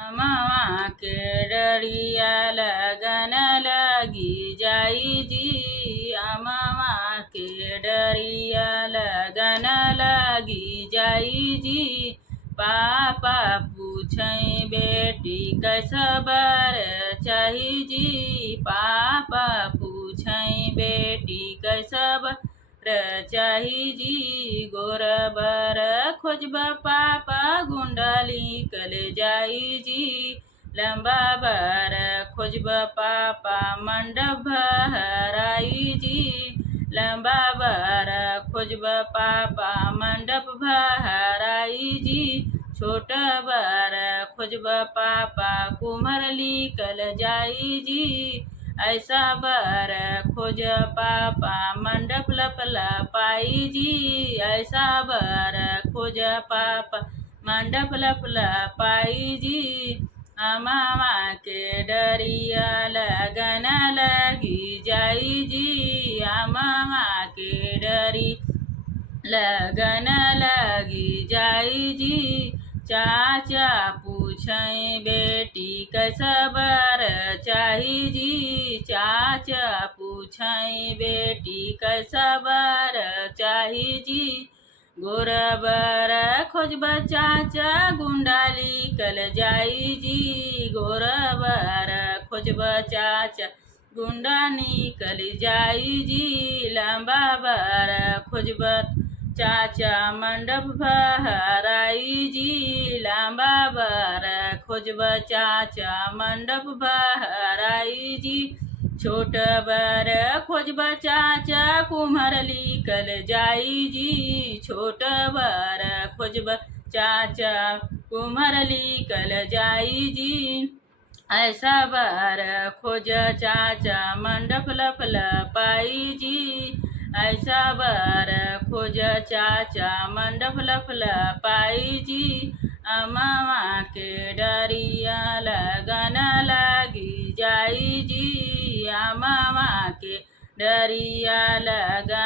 मामा के डरिया लगन लगी जाई जी। मामा के डरिया लगन लगी जाई जी। पापा पूछई बेटी कैसबर चाही जी। पापा पूछई बेटी कैसबर चाही जी। गोरबर खोजब पापा गुंडली कल जाई जी। लंबा बर खोजब पापा मंडप भराई जी। लंबा बर खोजब पापा मंडप भराई जी। छोट बर खोजब पापा कुम्हरली कल जाई जी। ऐसा बर खोज पापा मंडप लपला पाई जी। ऐसा बर खोज पापा मंडप लपला पाई जी। मामा के डरिया लगन लगी जाई जी। मामा के डरी लगन लगी जाई जी। चाचा पूछई बेटी कैसबर चाही जी। चाचा पूछई बेटी कैसबर चाही जी। गोरबर खोजब चाचा गुंडाली कल जाई जी। गोरबर खोजब चाचा गुंडा निकल जाई जी। लंबा बर खोजब चाचा मंडप भराई जी। लंबा बर खोजब चाचा मंडप भराई जी। छोट बर खोजब चाचा कुम्हरली कल जाई जी। छोट बर खोजब चाचा कुम्हरली कल जाई जी। ऐसा बर खोज चाचा मंडप लपल पाई जी। ऐसा बर खोज चाचा मंडप लपल पाई जी। मामा के डरिया लगन लगी जाई जी। मामा के डरिया लगन